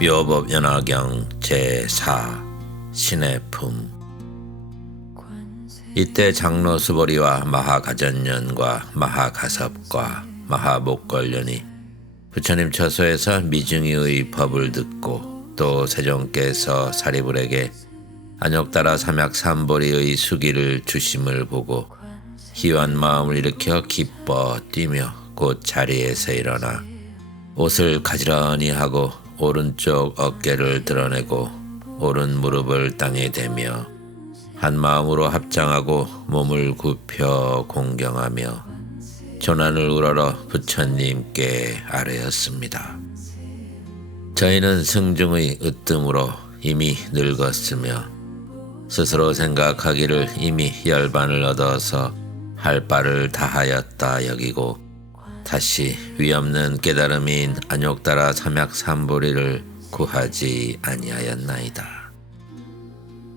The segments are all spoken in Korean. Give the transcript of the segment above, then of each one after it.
묘법 연화경 제4 신의 품. 이때 장로 수보리와 마하가전년과 마하가섭과 마하목걸년이 부처님 처소에서 미증이의 법을 듣고 또 세종께서 사리불에게 안욕따라 삼약삼보리의 수기를 주심을 보고 희환 마음을 일으켜 기뻐 뛰며 곧 자리에서 일어나 옷을 가지런히 하고 오른쪽 어깨를 드러내고 오른 무릎을 땅에 대며 한 마음으로 합장하고 몸을 굽혀 공경하며 조난을 우러러 부처님께 아뢰었습니다. 저희는 승중의 으뜸으로 이미 늙었으며 스스로 생각하기를 이미 열반을 얻어서 할 바를 다하였다 여기고 다시 위없는 깨달음인 안욕따라 삼약삼보리를 구하지 아니하였나이다.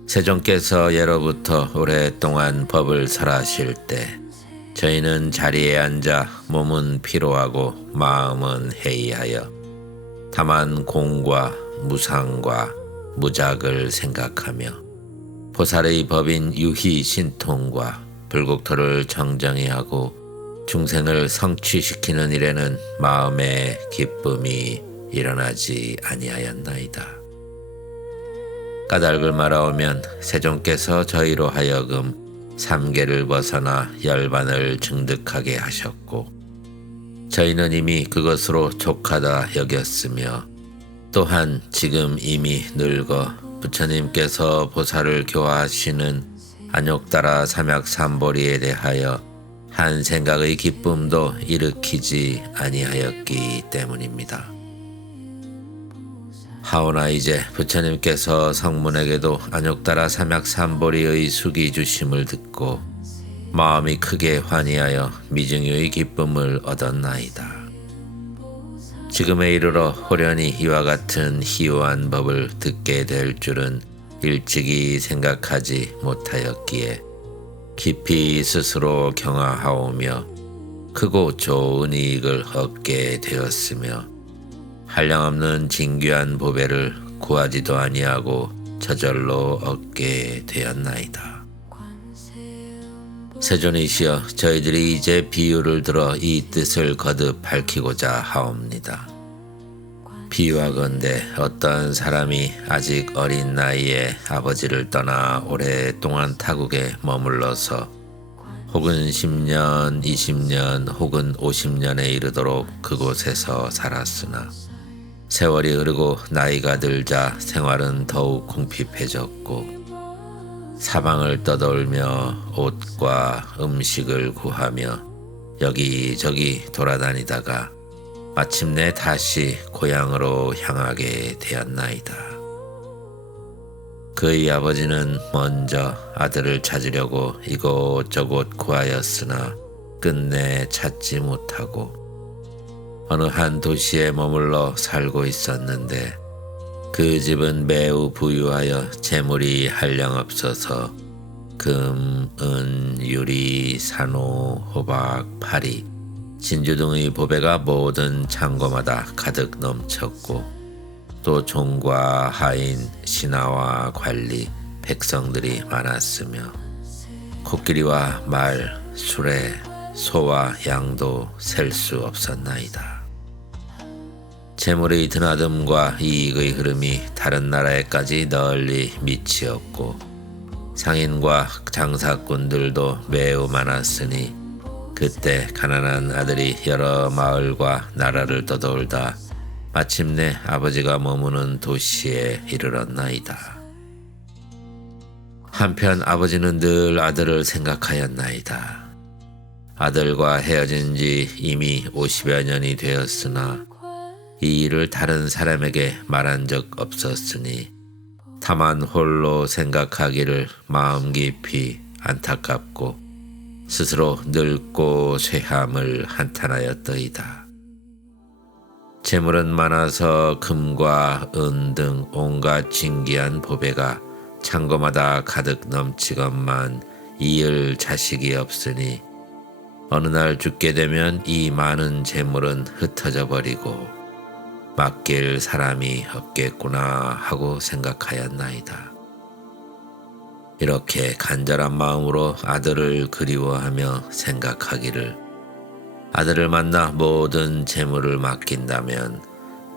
세종께서 예로부터 오랫동안 법을 설하실 때 저희는 자리에 앉아 몸은 피로하고 마음은 해이하여 다만 공과 무상과 무작을 생각하며 보살의 법인 유희 신통과 불국토를 정정히 하고 중생을 성취시키는 일에는 마음의 기쁨이 일어나지 아니하였나이다. 까닭을 말하오면 세종께서 저희로 하여금 삼계를 벗어나 열반을 증득하게 하셨고 저희는 이미 그것으로 족하다 여겼으며 또한 지금 이미 늙어 부처님께서 보살을 교화하시는 안욕따라 삼약삼보리에 대하여 한 생각의 기쁨도 일으키지 아니하였기 때문입니다. 하오나 이제 부처님께서 성문에게도 안욕따라 삼약삼보리의 수기 주심을 듣고 마음이 크게 환희하여 미증유의 기쁨을 얻었나이다. 지금에 이르러 호련히 이와 같은 희유한 법을 듣게 될 줄은 일찍이 생각하지 못하였기에 깊이 스스로 경화하오며 크고 좋은 이익을 얻게 되었으며 한량없는 진귀한 보배를 구하지도 아니하고 저절로 얻게 되었나이다. 세존이시여, 저희들이 이제 비유를 들어 이 뜻을 거듭 밝히고자 하옵니다. 비유하건대 어떤 사람이 아직 어린 나이에 아버지를 떠나 오랫동안 타국에 머물러서 혹은 10년, 20년 혹은 50년에 이르도록 그곳에서 살았으나 세월이 흐르고 나이가 들자 생활은 더욱 궁핍해졌고 사방을 떠돌며 옷과 음식을 구하며 여기저기 돌아다니다가 마침내 다시 고향으로 향하게 되었나이다. 그의 아버지는 먼저 아들을 찾으려고 이곳저곳 구하였으나 끝내 찾지 못하고 어느 한 도시에 머물러 살고 있었는데 그 집은 매우 부유하여 재물이 한량없어서 금, 은, 유리, 산호, 호박, 파리, 진주 등의 보배가 모든 창고마다 가득 넘쳤고 또 종과 하인, 신하와 관리, 백성들이 많았으며 코끼리와 말, 수레, 소와 양도 셀 수 없었나이다. 재물의 드나듦과 이익의 흐름이 다른 나라에까지 널리 미치었고 상인과 장사꾼들도 매우 많았으니 그때 가난한 아들이 여러 마을과 나라를 떠돌다 마침내 아버지가 머무는 도시에 이르렀나이다. 한편 아버지는 늘 아들을 생각하였나이다. 아들과 헤어진 지 이미 50여 년이 되었으나 이 일을 다른 사람에게 말한 적 없었으니 다만 홀로 생각하기를 마음 깊이 안타깝고 스스로 늙고 쇠함을 한탄하였더이다. 재물은 많아서 금과 은 등 온갖 진귀한 보배가 창고마다 가득 넘치건만 이을 자식이 없으니 어느 날 죽게 되면 이 많은 재물은 흩어져 버리고 맡길 사람이 없겠구나 하고 생각하였나이다. 이렇게 간절한 마음으로 아들을 그리워하며 생각하기를 아들을 만나 모든 재물을 맡긴다면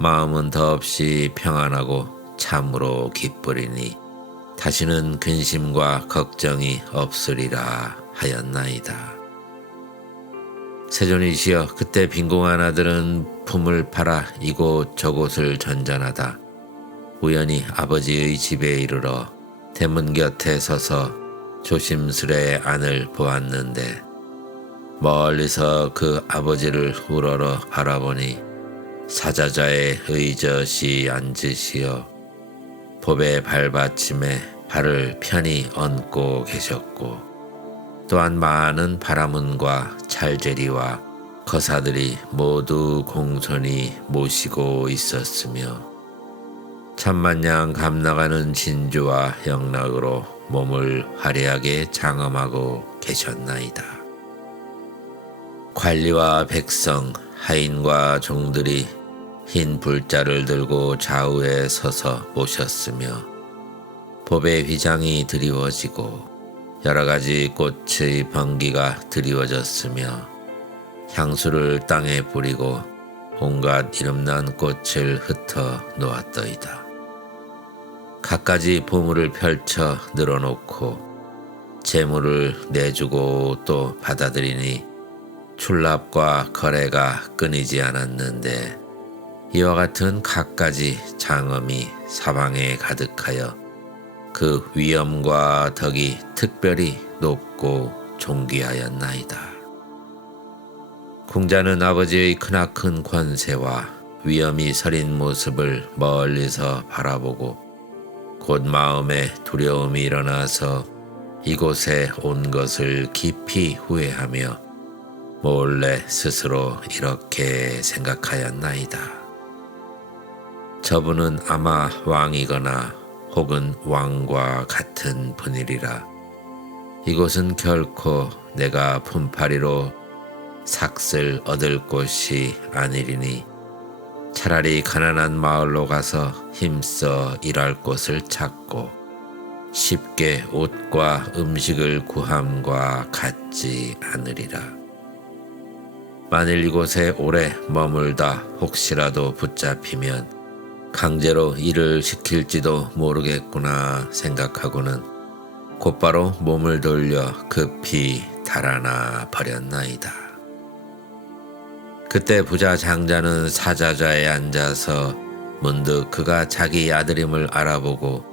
마음은 더없이 평안하고 참으로 기쁘리니 다시는 근심과 걱정이 없으리라 하였나이다. 세존이시여, 그때 빈궁한 아들은 품을 팔아 이곳 저곳을 전전하다 우연히 아버지의 집에 이르러 대문 곁에 서서 조심스레 안을 보았는데 멀리서 그 아버지를 우러러 바라보니 사자자의 의젓이 앉으시어 보배 발받침에 발을 편히 얹고 계셨고 또한 많은 바라문과 찰제리와 거사들이 모두 공손히 모시고 있었으며 천만냥 감나가는 진주와 영락으로 몸을 화려하게 장엄하고 계셨나이다. 관리와 백성, 하인과 종들이 흰 불자를 들고 좌우에 서서 모셨으며 보배 휘장이 드리워지고 여러 가지 꽃의 번기가 드리워졌으며 향수를 땅에 뿌리고 온갖 이름난 꽃을 흩어 놓았더이다. 갖가지 보물을 펼쳐 늘어놓고 재물을 내주고 또 받아들이니 출납과 거래가 끊이지 않았는데 이와 같은 갖가지 장엄이 사방에 가득하여 그 위엄과 덕이 특별히 높고 존귀하였나이다. 공자는 아버지의 크나큰 권세와 위엄이 서린 모습을 멀리서 바라보고 곧 마음에 두려움이 일어나서 이곳에 온 것을 깊이 후회하며 몰래 스스로 이렇게 생각하였나이다. 저분은 아마 왕이거나 혹은 왕과 같은 분이리라. 이곳은 결코 내가 품팔이로 삭슬 얻을 곳이 아니리니 차라리 가난한 마을로 가서 힘써 일할 곳을 찾고 쉽게 옷과 음식을 구함과 같지 않으리라. 만일 이곳에 오래 머물다 혹시라도 붙잡히면 강제로 일을 시킬지도 모르겠구나 생각하고는 곧바로 몸을 돌려 급히 달아나 버렸나이다. 그때 부자 장자는 사자자에 앉아서 문득 그가 자기 아들임을 알아보고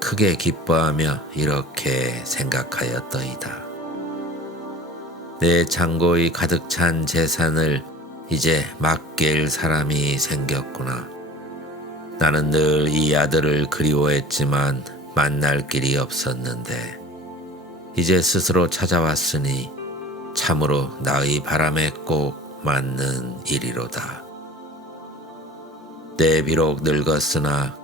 크게 기뻐하며 이렇게 생각하였더이다. 내 창고에 가득 찬 재산을 이제 맡길 사람이 생겼구나. 나는 늘 이 아들을 그리워했지만 만날 길이 없었는데 이제 스스로 찾아왔으니 참으로 나의 바람에 꼭 맞는 일이로다. 내 비록 늙었으나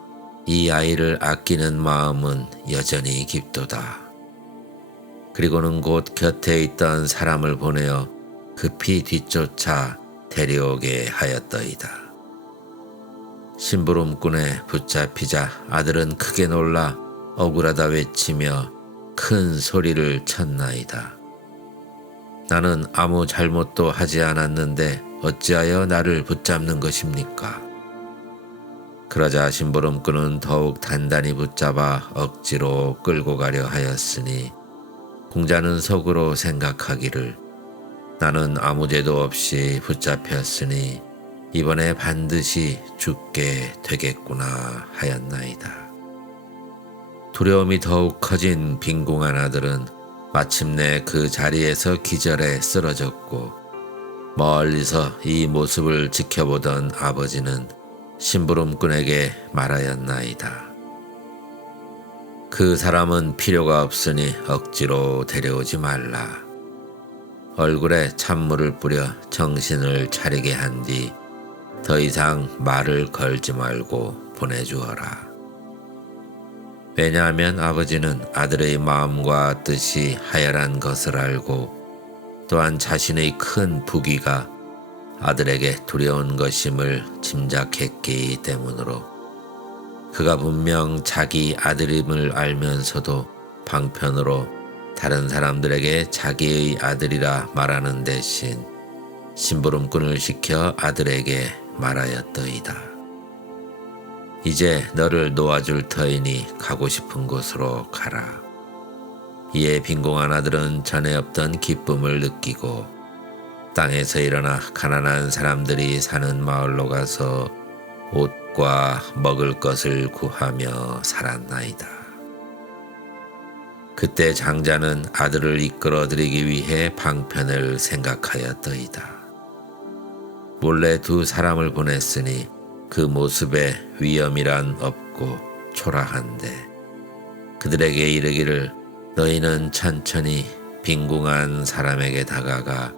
이 아이를 아끼는 마음은 여전히 깊도다. 그리고는 곧 곁에 있던 사람을 보내어 급히 뒤쫓아 데려오게 하였더이다. 심부름꾼에 붙잡히자 아들은 크게 놀라 억울하다 외치며 큰 소리를 쳤나이다. 나는 아무 잘못도 하지 않았는데 어찌하여 나를 붙잡는 것입니까? 그러자 심부름꾼은 더욱 단단히 붙잡아 억지로 끌고 가려 하였으니 공자는 속으로 생각하기를 나는 아무 죄도 없이 붙잡혔으니 이번에 반드시 죽게 되겠구나 하였나이다. 두려움이 더욱 커진 빈궁한 아들은 마침내 그 자리에서 기절해 쓰러졌고 멀리서 이 모습을 지켜보던 아버지는 심부름꾼에게 말하였나이다. 그 사람은 필요가 없으니 억지로 데려오지 말라. 얼굴에 찬물을 뿌려 정신을 차리게 한 뒤 더 이상 말을 걸지 말고 보내주어라. 왜냐하면 아버지는 아들의 마음과 뜻이 하열한 것을 알고 또한 자신의 큰 부귀가 아들에게 두려운 것임을 짐작했기 때문으로 그가 분명 자기 아들임을 알면서도 방편으로 다른 사람들에게 자기의 아들이라 말하는 대신 심부름꾼을 시켜 아들에게 말하였더이다. 이제 너를 놓아줄 터이니 가고 싶은 곳으로 가라. 이에 빈궁한 아들은 전에 없던 기쁨을 느끼고 땅에서 일어나 가난한 사람들이 사는 마을로 가서 옷과 먹을 것을 구하며 살았나이다. 그때 장자는 아들을 이끌어들이기 위해 방편을 생각하였더이다. 몰래 두 사람을 보냈으니 그 모습에 위험이란 없고 초라한데 그들에게 이르기를 너희는 천천히 빈궁한 사람에게 다가가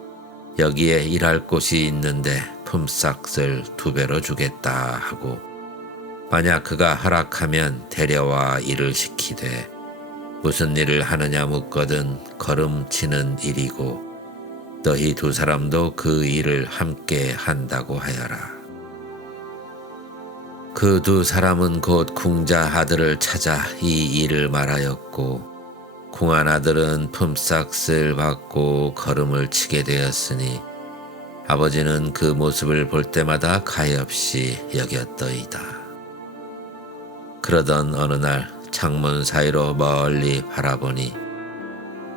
여기에 일할 곳이 있는데 품삯을 2배로 주겠다 하고 만약 그가 허락하면 데려와 일을 시키되 무슨 일을 하느냐 묻거든 걸음치는 일이고 너희 두 사람도 그 일을 함께 한다고 하여라. 그 두 사람은 곧 궁자 아들을 찾아 이 일을 말하였고 궁한 아들은 품삯을 받고 걸음을 치게 되었으니 아버지는 그 모습을 볼 때마다 가엾이 여겼더이다. 그러던 어느 날 창문 사이로 멀리 바라보니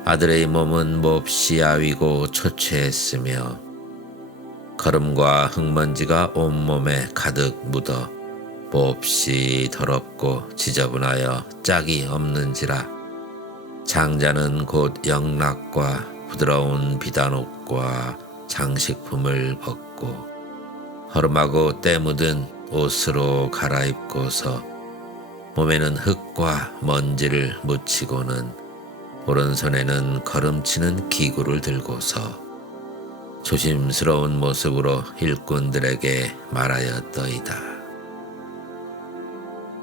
아들의 몸은 몹시 아위고 초췌했으며 걸음과 흙먼지가 온몸에 가득 묻어 몹시 더럽고 지저분하여 짝이 없는지라 장자는 곧 영락과 부드러운 비단옷과 장식품을 벗고 허름하고 때 묻은 옷으로 갈아입고서 몸에는 흙과 먼지를 묻히고는 오른손에는 걸음치는 기구를 들고서 조심스러운 모습으로 일꾼들에게 말하였더이다.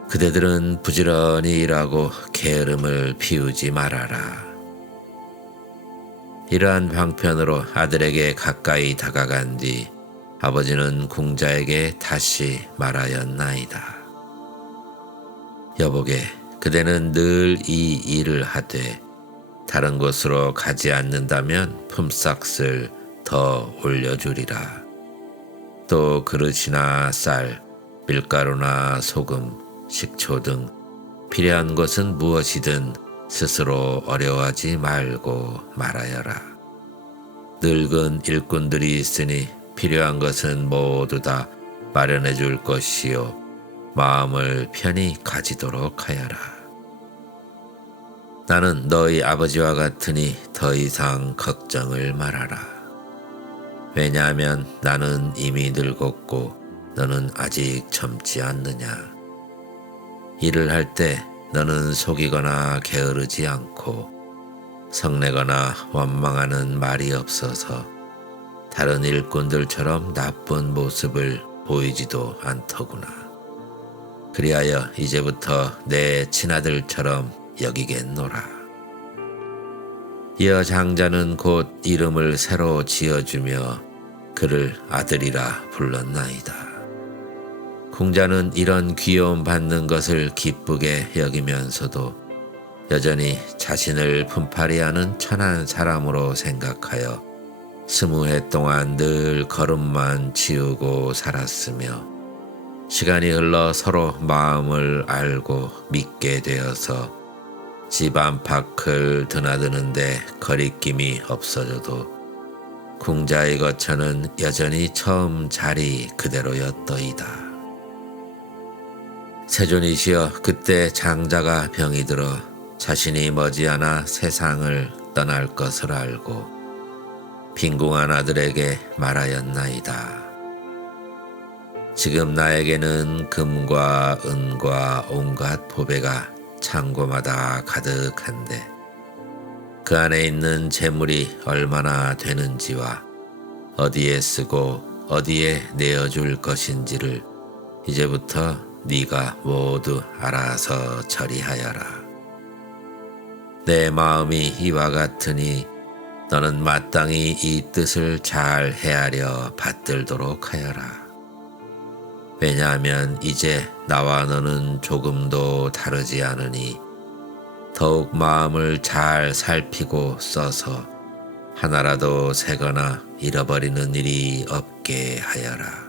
그대들은 부지런히 일하고 게으름을 피우지 말아라. 이러한 방편으로 아들에게 가까이 다가간 뒤 아버지는 궁자에게 다시 말하였나이다. 여보게, 그대는 늘 이 일을 하되 다른 곳으로 가지 않는다면 품삯을 더 올려주리라. 또 그릇이나 쌀, 밀가루나 소금, 식초 등 필요한 것은 무엇이든 스스로 어려워하지 말고 말하여라. 늙은 일꾼들이 있으니 필요한 것은 모두 다 마련해 줄 것이요 마음을 편히 가지도록 하여라. 나는 너희 아버지와 같으니 더 이상 걱정을 말아라. 왜냐하면 나는 이미 늙었고 너는 아직 젊지 않느냐. 일을 할 때 너는 속이거나 게으르지 않고 성내거나 원망하는 말이 없어서 다른 일꾼들처럼 나쁜 모습을 보이지도 않더구나. 그리하여 이제부터 내 친아들처럼 여기겠노라. 이어 장자는 곧 이름을 새로 지어주며 그를 아들이라 불렀나이다. 궁자는 이런 귀여움 받는 것을 기쁘게 여기면서도 여전히 자신을 품팔이하는 천한 사람으로 생각하여 20해 동안 늘 걸음만 지우고 살았으며 시간이 흘러 서로 마음을 알고 믿게 되어서 집 안팎을 드나드는데 거리낌이 없어져도 궁자의 거처는 여전히 처음 자리 그대로였더이다. 세존이시여, 그때 장자가 병이 들어 자신이 머지않아 세상을 떠날 것을 알고 빈궁한 아들에게 말하였나이다. 지금 나에게는 금과 은과 온갖 보배가 창고마다 가득한데 그 안에 있는 재물이 얼마나 되는지와 어디에 쓰고 어디에 내어줄 것인지를 이제부터 네가 모두 알아서 처리하여라. 내 마음이 이와 같으니 너는 마땅히 이 뜻을 잘 헤아려 받들도록 하여라. 왜냐하면 이제 나와 너는 조금도 다르지 않으니 더욱 마음을 잘 살피고 써서 하나라도 새거나 잃어버리는 일이 없게 하여라.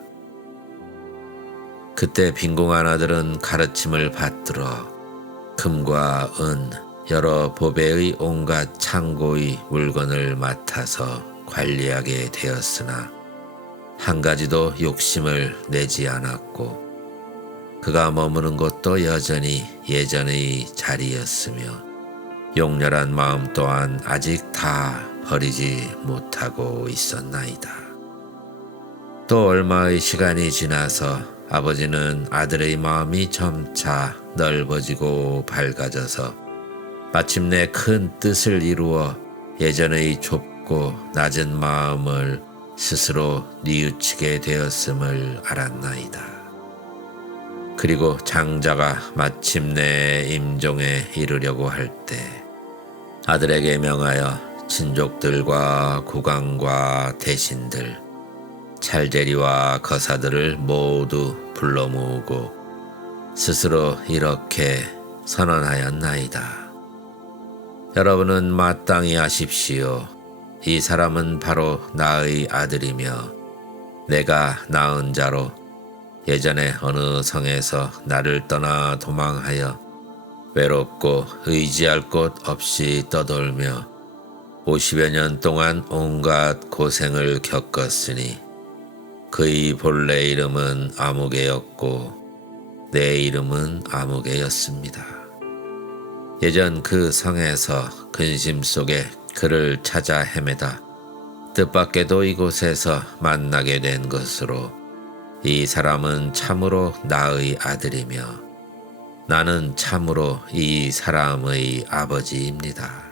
그때 빈궁한 아들은 가르침을 받들어 금과 은, 여러 보배의 온갖 창고의 물건을 맡아서 관리하게 되었으나 한 가지도 욕심을 내지 않았고 그가 머무는 곳도 여전히 예전의 자리였으며 용렬한 마음 또한 아직 다 버리지 못하고 있었나이다. 또 얼마의 시간이 지나서 아버지는 아들의 마음이 점차 넓어지고 밝아져서 마침내 큰 뜻을 이루어 예전의 좁고 낮은 마음을 스스로 뉘우치게 되었음을 알았나이다. 그리고 장자가 마침내 임종에 이르려고 할 때 아들에게 명하여 친족들과 국왕과 대신들, 찰제리와 거사들을 모두 불러 모으고 스스로 이렇게 선언하였나이다. 여러분은 마땅히 아십시오. 이 사람은 바로 나의 아들이며 내가 낳은 자로 예전에 어느 성에서 나를 떠나 도망하여 외롭고 의지할 곳 없이 떠돌며 50여 년 동안 온갖 고생을 겪었으니 그의 본래 이름은 아무개였고 내 이름은 아무개였습니다. 예전 그 성에서 근심 속에 그를 찾아 헤매다 뜻밖에도 이곳에서 만나게 된 것으로 이 사람은 참으로 나의 아들이며 나는 참으로 이 사람의 아버지입니다.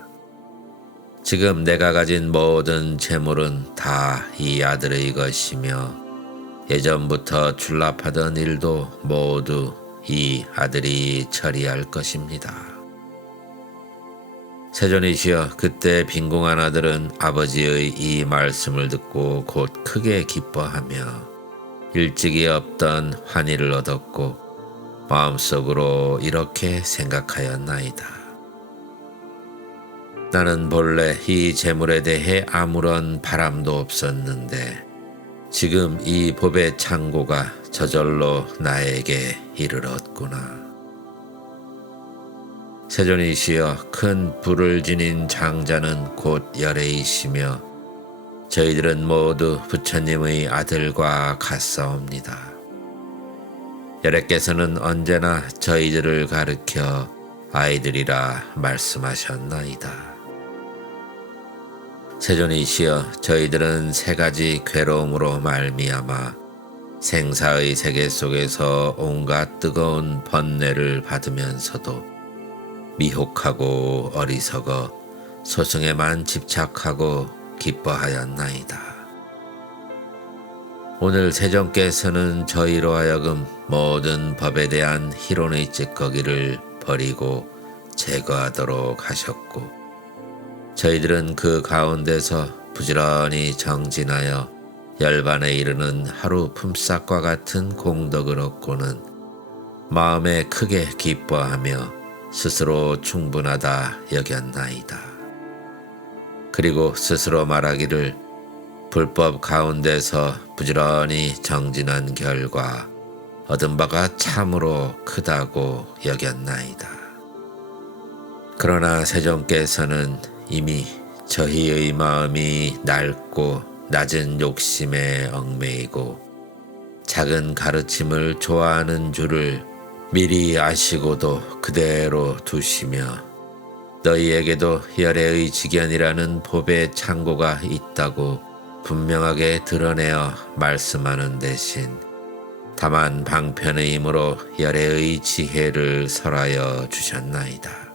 지금 내가 가진 모든 재물은 다 이 아들의 것이며 예전부터 출납하던 일도 모두 이 아들이 처리할 것입니다. 세존이시여, 그때 빈궁한 아들은 아버지의 이 말씀을 듣고 곧 크게 기뻐하며 일찍이 없던 환희를 얻었고 마음속으로 이렇게 생각하였나이다. 나는 본래 이 재물에 대해 아무런 바람도 없었는데 지금 이 보배 창고가 저절로 나에게 이르렀구나. 세존이시여, 큰 부를 지닌 장자는 곧 열애이시며 저희들은 모두 부처님의 아들과 같사옵니다. 열애께서는 언제나 저희들을 가르쳐 아이들이라 말씀하셨나이다. 세존이시여, 저희들은 세 가지 괴로움으로 말미암아 생사의 세계 속에서 온갖 뜨거운 번뇌를 받으면서도 미혹하고 어리석어 소승에만 집착하고 기뻐하였나이다. 오늘 세존께서는 저희로 하여금 모든 법에 대한 희론의 찌꺼기를 버리고 제거하도록 하셨고 저희들은 그 가운데서 부지런히 정진하여 열반에 이르는 하루 품삯과 같은 공덕을 얻고는 마음에 크게 기뻐하며 스스로 충분하다 여겼나이다. 그리고 스스로 말하기를 불법 가운데서 부지런히 정진한 결과 얻은 바가 참으로 크다고 여겼나이다. 그러나 세존께서는 이미 저희의 마음이 낡고 낮은 욕심에 얽매이고 작은 가르침을 좋아하는 줄을 미리 아시고도 그대로 두시며 너희에게도 열애의 직연이라는 법의 창고가 있다고 분명하게 드러내어 말씀하는 대신 다만 방편의 힘으로 열애의 지혜를 설하여 주셨나이다.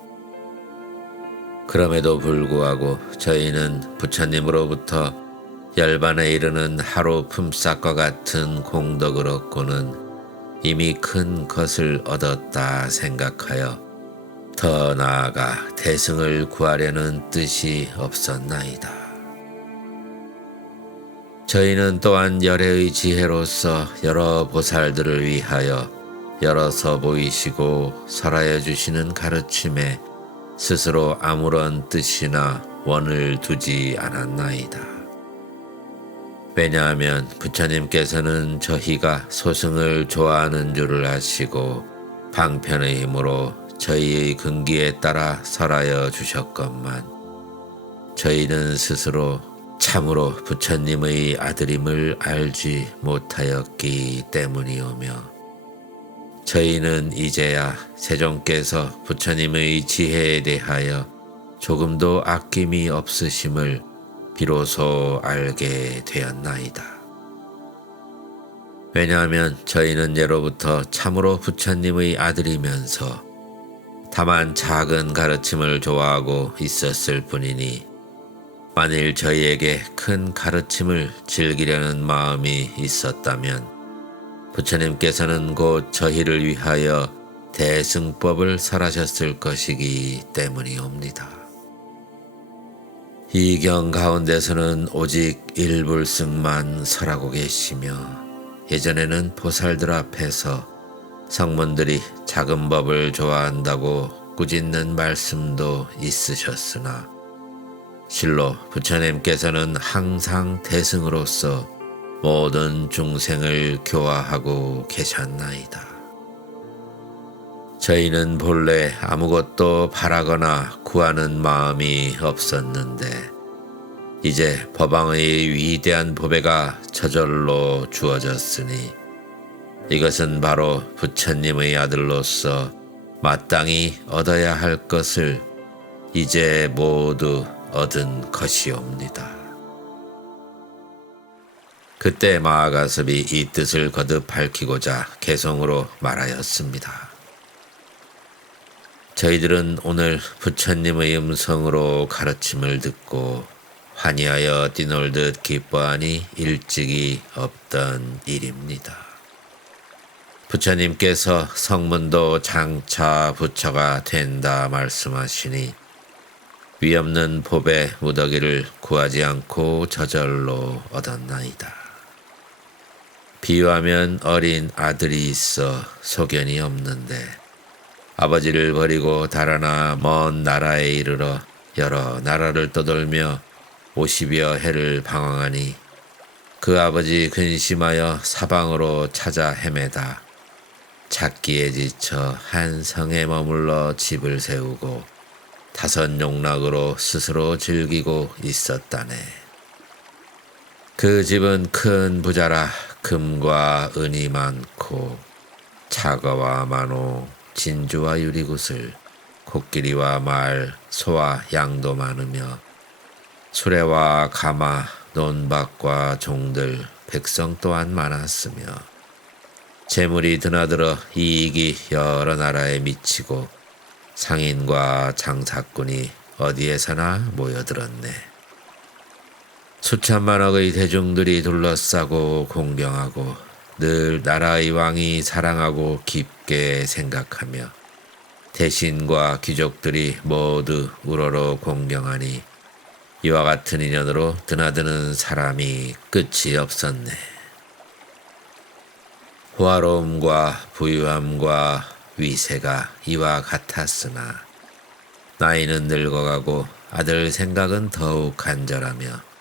그럼에도 불구하고 저희는 부처님으로부터 열반에 이르는 하루 품삯과 같은 공덕을 얻고는 이미 큰 것을 얻었다 생각하여 더 나아가 대승을 구하려는 뜻이 없었나이다. 저희는 또한 열애의 지혜로서 여러 보살들을 위하여 열어서 보이시고 설하여 주시는 가르침에 스스로 아무런 뜻이나 원을 두지 않았나이다. 왜냐하면 부처님께서는 저희가 소승을 좋아하는 줄을 아시고 방편의 힘으로 저희의 근기에 따라 설하여 주셨건만 저희는 스스로 참으로 부처님의 아들임을 알지 못하였기 때문이오며 저희는 이제야 세종께서 부처님의 지혜에 대하여 조금도 아낌이 없으심을 비로소 알게 되었나이다. 왜냐하면 저희는 예로부터 참으로 부처님의 아들이면서 다만 작은 가르침을 좋아하고 있었을 뿐이니 만일 저희에게 큰 가르침을 즐기려는 마음이 있었다면 부처님께서는 곧 저희를 위하여 대승법을 설하셨을 것이기 때문이옵니다. 이 경 가운데서는 오직 일불승만 설하고 계시며 예전에는 보살들 앞에서 성문들이 작은 법을 좋아한다고 꾸짖는 말씀도 있으셨으나 실로 부처님께서는 항상 대승으로서 모든 중생을 교화하고 계셨나이다. 저희는 본래 아무것도 바라거나 구하는 마음이 없었는데 이제 법왕의 위대한 보배가 저절로 주어졌으니 이것은 바로 부처님의 아들로서 마땅히 얻어야 할 것을 이제 모두 얻은 것이옵니다. 그때 마하가섭이 이 뜻을 거듭 밝히고자 개성으로 말하였습니다. 저희들은 오늘 부처님의 음성으로 가르침을 듣고 환희하여 뛰놀듯 기뻐하니 일찍이 없던 일입니다. 부처님께서 성문도 장차 부처가 된다 말씀하시니 위없는 법의 무더기를 구하지 않고 저절로 얻었나이다. 비유하면 어린 아들이 있어 소견이 없는데 아버지를 버리고 달아나 먼 나라에 이르러 여러 나라를 떠돌며 50여 해를 방황하니 그 아버지 근심하여 사방으로 찾아 헤매다 찾기에 지쳐 한 성에 머물러 집을 세우고 5 용락으로 스스로 즐기고 있었다네. 그 집은 큰 부자라 금과 은이 많고 차거와 만호, 진주와 유리구슬, 코끼리와 말, 소와 양도 많으며 수레와 가마, 논밭과 종들, 백성 또한 많았으며 재물이 드나들어 이익이 여러 나라에 미치고 상인과 장사꾼이 어디에서나 모여들었네. 수천만억의 대중들이 둘러싸고 공경하고 늘 나라의 왕이 사랑하고 깊게 생각하며 대신과 귀족들이 모두 우러러 공경하니 이와 같은 인연으로 드나드는 사람이 끝이 없었네. 호화로움과 부유함과 위세가 이와 같았으나 나이는 늙어가고 아들 생각은 더욱 간절하며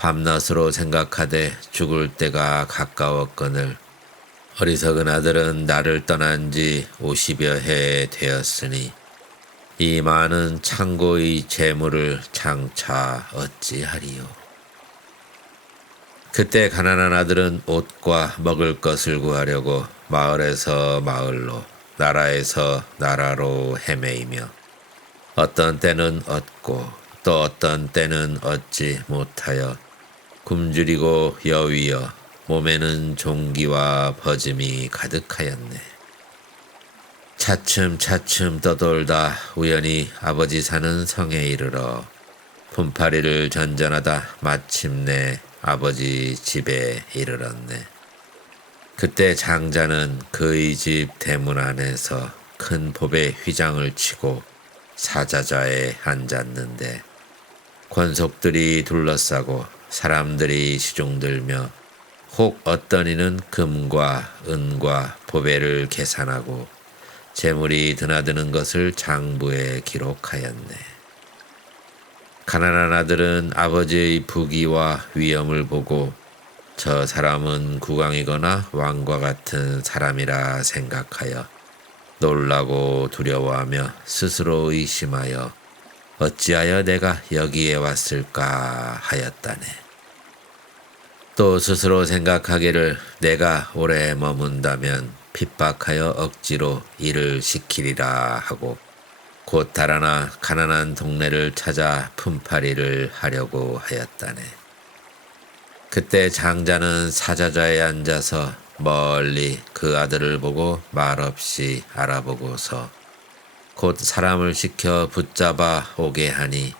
밤낮으로 생각하되 죽을 때가 가까웠거늘 어리석은 아들은 나를 떠난 지 50여 해 되었으니 이 많은 창고의 재물을 장차 어찌하리요. 그때 가난한 아들은 옷과 먹을 것을 구하려고 마을에서 마을로 나라에서 나라로 헤매이며 어떤 때는 얻고 또 어떤 때는 얻지 못하여 굶주리고 여위어 몸에는 종기와 버짐이 가득하였네. 차츰차츰 떠돌다 우연히 아버지 사는 성에 이르러 품팔이를 전전하다 마침내 아버지 집에 이르렀네. 그때 장자는 그의 집 대문 안에서 큰 법에 휘장을 치고 사자자에 앉았는데 권속들이 둘러싸고 사람들이 시중들며 혹 어떤 이는 금과 은과 보배를 계산하고 재물이 드나드는 것을 장부에 기록하였네. 가난한 아들은 아버지의 부귀와 위엄을 보고 저 사람은 국왕이거나 왕과 같은 사람이라 생각하여 놀라고 두려워하며 스스로 의심하여 어찌하여 내가 여기에 왔을까 하였다네. 또 스스로 생각하기를 내가 오래 머문다면 핍박하여 억지로 일을 시키리라 하고 곧 달아나 가난한 동네를 찾아 품팔이를 하려고 하였다네. 그때 장자는 사자자에 앉아서 멀리 그 아들을 보고 말없이 알아보고서 곧 사람을 시켜 붙잡아 오게 하니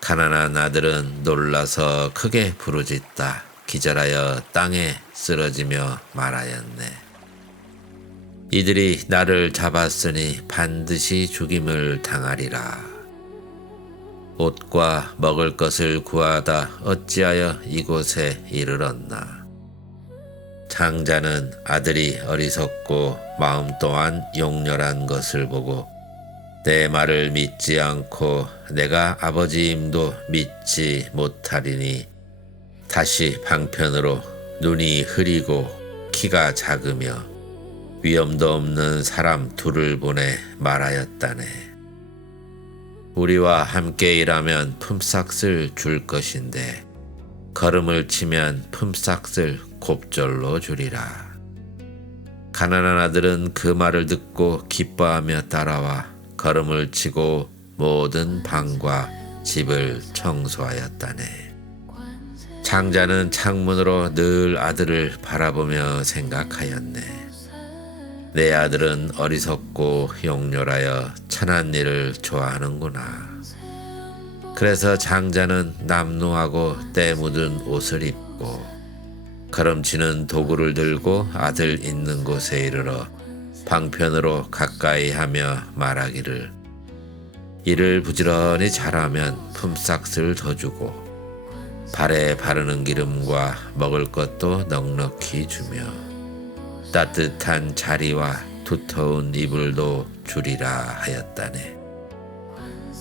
가난한 아들은 놀라서 크게 부르짖다 기절하여 땅에 쓰러지며 말하였네. 이들이 나를 잡았으니 반드시 죽임을 당하리라. 옷과 먹을 것을 구하다 어찌하여 이곳에 이르렀나. 장자는 아들이 어리석고 마음 또한 용렬한 것을 보고 내 말을 믿지 않고 내가 아버지임도 믿지 못하리니 다시 방편으로 눈이 흐리고 키가 작으며 위엄도 없는 사람 둘을 보내 말하였다네. 우리와 함께 일하면 품삯을 줄 것인데 걸음을 치면 품삯을 곱절로 주리라. 가난한 아들은 그 말을 듣고 기뻐하며 따라와 걸음을 치고 모든 방과 집을 청소하였다네. 장자는 창문으로 늘 아들을 바라보며 생각하였네. 내 아들은 어리석고 용렬하여 천한 일을 좋아하는구나. 그래서 장자는 남루하고 때 묻은 옷을 입고 걸음치는 도구를 들고 아들 있는 곳에 이르러 방편으로 가까이 하며 말하기를 이를 부지런히 잘하면 품삯을 더 주고 발에 바르는 기름과 먹을 것도 넉넉히 주며 따뜻한 자리와 두터운 이불도 주리라 하였다네.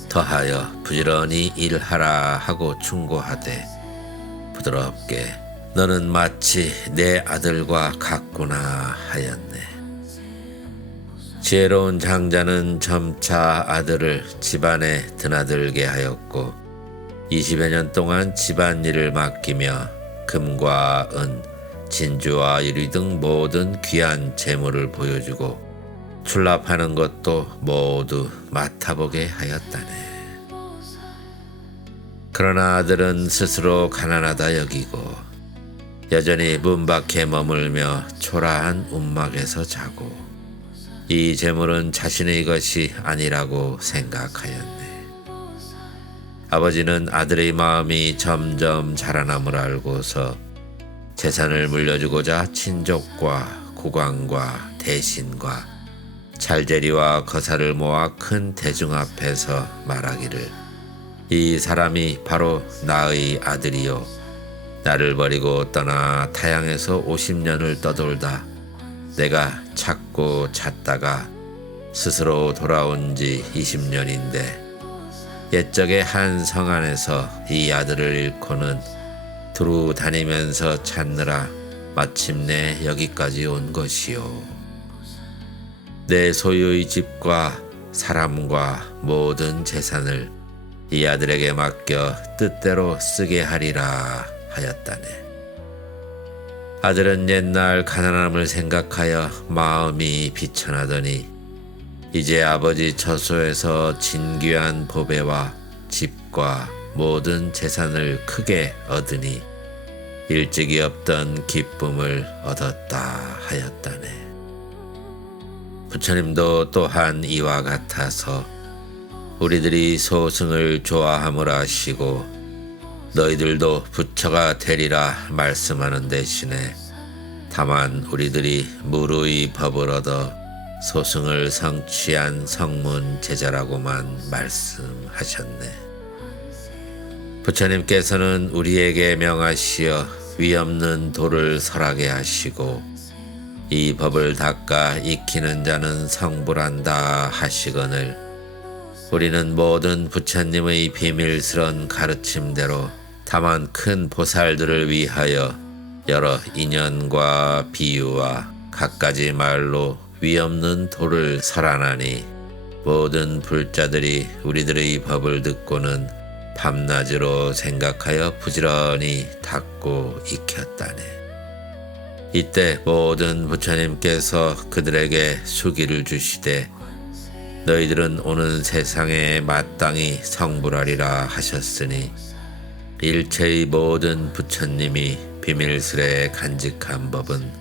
더하여 부지런히 일하라 하고 충고하되 부드럽게 너는 마치 내 아들과 같구나 하였네. 지혜로운 장자는 점차 아들을 집안에 드나들게 하였고 20여 년 동안 집안일을 맡기며 금과 은, 진주와 유리 등 모든 귀한 재물을 보여주고 출납하는 것도 모두 맡아보게 하였다네. 그러나 아들은 스스로 가난하다 여기고 여전히 문 밖에 머물며 초라한 움막에서 자고 이 재물은 자신의 것이 아니라고 생각하였네. 아버지는 아들의 마음이 점점 자라남을 알고서 재산을 물려주고자 친족과 국왕과 대신과 찰제리와 거사를 모아 큰 대중 앞에서 말하기를 이 사람이 바로 나의 아들이요 나를 버리고 떠나 타향에서 50년을 떠돌다 내가 찾고 찾다가 스스로 돌아온 지 20년인데 옛적에 한 성 안에서 이 아들을 잃고는 두루 다니면서 찾느라 마침내 여기까지 온 것이요. 내 소유의 집과 사람과 모든 재산을 이 아들에게 맡겨 뜻대로 쓰게 하리라 하였다네. 아들은 옛날 가난함을 생각하여 마음이 비천하더니 이제 아버지 처소에서 진귀한 보배와 집과 모든 재산을 크게 얻으니 일찍이 없던 기쁨을 얻었다 하였다네. 부처님도 또한 이와 같아서 우리들이 소승을 좋아함을 아시고 너희들도 부처가 되리라 말씀하는 대신에 다만 우리들이 무르의 법을 얻어 소승을 성취한 성문 제자라고만 말씀하셨네. 부처님께서는 우리에게 명하시어 위없는 도를 설하게 하시고 이 법을 닦아 익히는 자는 성불한다 하시거늘 우리는 모든 부처님의 비밀스런 가르침대로 다만 큰 보살들을 위하여 여러 인연과 비유와 갖가지 말로 위없는 도를 설하나니 모든 불자들이 우리들의 법을 듣고는 밤낮으로 생각하여 부지런히 닦고 익혔다네. 이때 모든 부처님께서 그들에게 수기를 주시되 너희들은 오는 세상에 마땅히 성불하리라 하셨으니 일체의 모든 부처님이 비밀스레 간직한 법은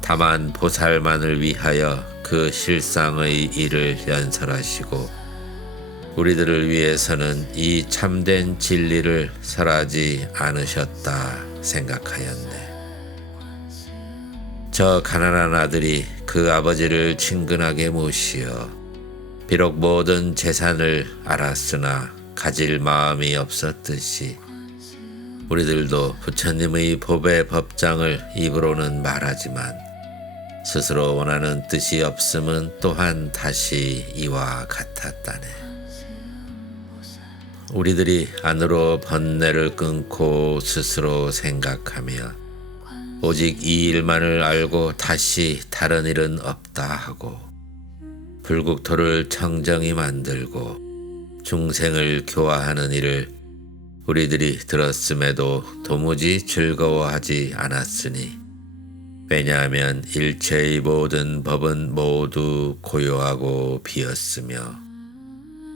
다만 보살만을 위하여 그 실상의 일을 연설하시고 우리들을 위해서는 이 참된 진리를 설하지 않으셨다 생각하였네. 저 가난한 아들이 그 아버지를 친근하게 모시어 비록 모든 재산을 알았으나 가질 마음이 없었듯이 우리들도 부처님의 법의 법장을 입으로는 말하지만 스스로 원하는 뜻이 없음은 또한 다시 이와 같았다네. 우리들이 안으로 번뇌를 끊고 스스로 생각하며 오직 이 일만을 알고 다시 다른 일은 없다 하고 불국토를 청정히 만들고 중생을 교화하는 일을 우리들이 들었음에도 도무지 즐거워하지 않았으니 왜냐하면 일체의 모든 법은 모두 고요하고 비었으며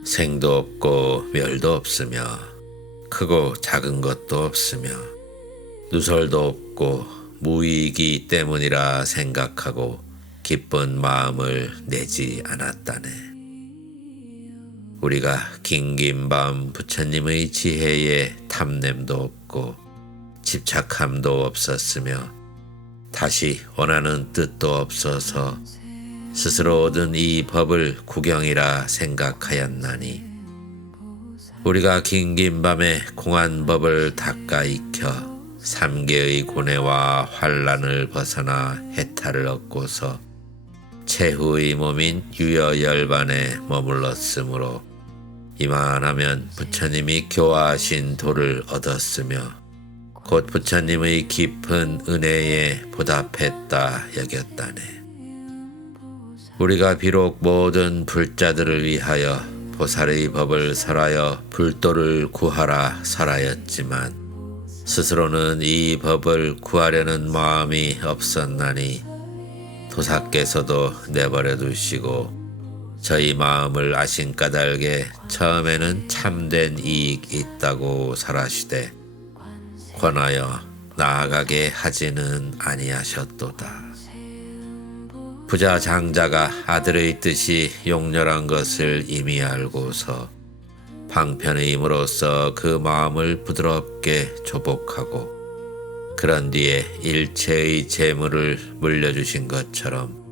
생도 없고 멸도 없으며 크고 작은 것도 없으며 누설도 없고 무의이기 때문이라 생각하고 기쁜 마음을 내지 않았다네. 우리가 긴긴 밤 부처님의 지혜에 탐냄도 없고 집착함도 없었으며 다시 원하는 뜻도 없어서 스스로 얻은 이 법을 구경이라 생각하였나니 우리가 긴긴 밤에 공한 법을 닦아 익혀 삼계의 고뇌와 환란을 벗어나 해탈을 얻고서 최후의 몸인 유여열반에 머물렀으므로 이만하면 부처님이 교화하신 도를 얻었으며 곧 부처님의 깊은 은혜에 보답했다 여겼다네. 우리가 비록 모든 불자들을 위하여 보살의 법을 설하여 불도를 구하라 설하였지만 스스로는 이 법을 구하려는 마음이 없었나니 도사께서도 내버려 두시고 저희 마음을 아신 까닭에 처음에는 참된 이익이 있다고 설하시되 권하여 나아가게 하지는 아니하셨도다. 부자 장자가 아들의 뜻이 용렬한 것을 이미 알고서 방편의 힘으로써 그 마음을 부드럽게 조복하고 그런 뒤에 일체의 재물을 물려주신 것처럼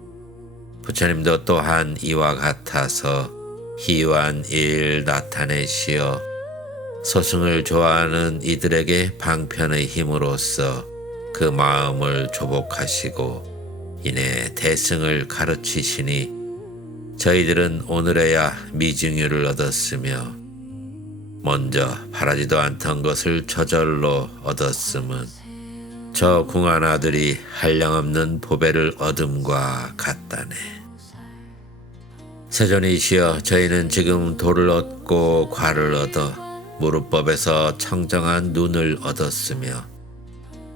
부처님도 또한 이와 같아서 희환 일 나타내시어 소승을 좋아하는 이들에게 방편의 힘으로써 그 마음을 조복하시고 이내 대승을 가르치시니 저희들은 오늘에야 미증유를 얻었으며 먼저 바라지도 않던 것을 저절로 얻었음은 저 궁한 아들이 한량없는 보배를 얻음과 같다네. 세존이시여 저희는 지금 도를 얻고 과를 얻어 무릇법에서 청정한 눈을 얻었으며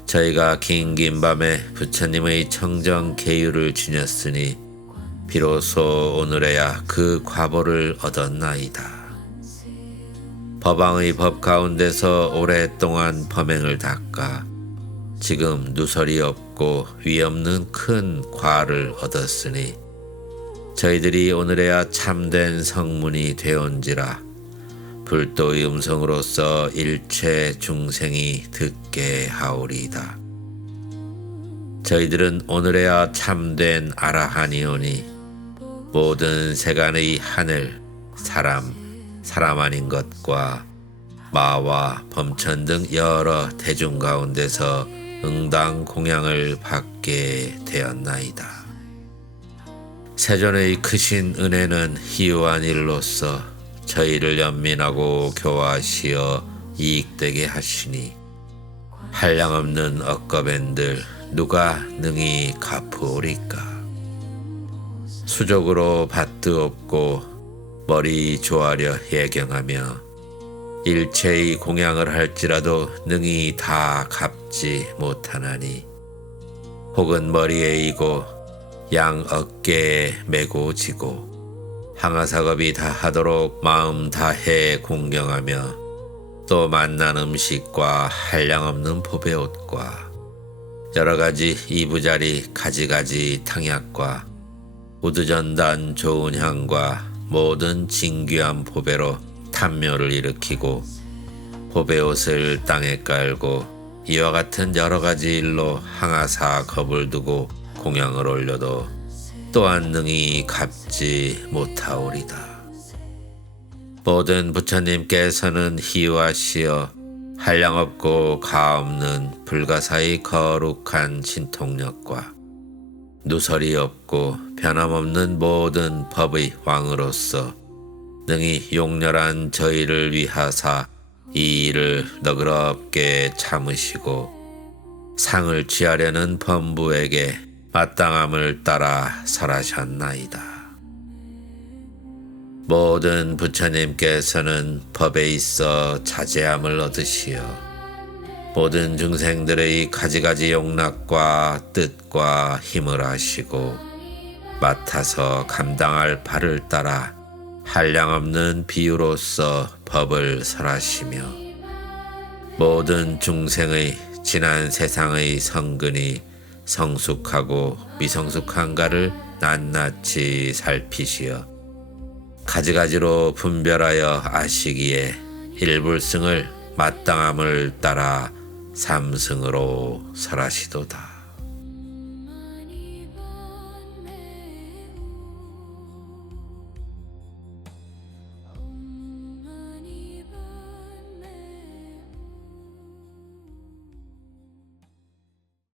저희가 긴긴 밤에 부처님의 청정 계율을 지녔으니 비로소 오늘에야 그 과보를 얻었나이다. 법왕의 법 가운데서 오랫동안 범행을 닦아 지금 누설이 없고 위없는 큰 과를 얻었으니 저희들이 오늘에야 참된 성문이 되온지라 불도의 음성으로서 일체 중생이 듣게 하오리이다. 저희들은 오늘에야 참된 아라하니오니 모든 세간의 하늘, 사람 아닌 것과 마와 범천 등 여러 대중 가운데서 응당 공양을 받게 되었나이다. 세존의 크신 은혜는 희유한 일로서 저희를 연민하고 교화하시어 이익되게 하시니 한량없는 억겁엔들 누가 능히 갚으오리까. 수족으로 밭도 없고 머리 조아려 예경하며 일체의 공양을 할지라도 능히 다 갚지 못하나니 혹은 머리에 이고 양 어깨에 메고 지고 항아삭업이 다하도록 마음 다해 공경하며 또 맛난 음식과 한량없는 보배옷과 여러가지 이부자리 가지가지 탕약과 우두전단 좋은 향과 모든 진귀한 보배로 탐묘를 일으키고 보배옷을 땅에 깔고 이와 같은 여러가지 일로 항아사 겁을 두고 공양을 올려도 또한 능히 갚지 못하오리다. 모든 부처님께서는 희유하시어 한량없고 가없는 불가사의 거룩한 신통력과 누설이 없고 변함없는 모든 법의 왕으로서 능히 용렬한 저희를 위하사 이 일을 너그럽게 참으시고 상을 취하려는 범부에게 마땅함을 따라 설하셨나이다. 모든 부처님께서는 법에 있어 자제함을 얻으시어 모든 중생들의 가지가지 용락과 뜻과 힘을 아시고 맡아서 감당할 바를 따라 한량없는 비유로서 법을 설하시며 모든 중생의 지난 세상의 성근이 성숙하고 미성숙한가를 낱낱이 살피시어 가지가지로 분별하여 아시기에 일불승을 마땅함을 따라 삼승으로 설하시도다.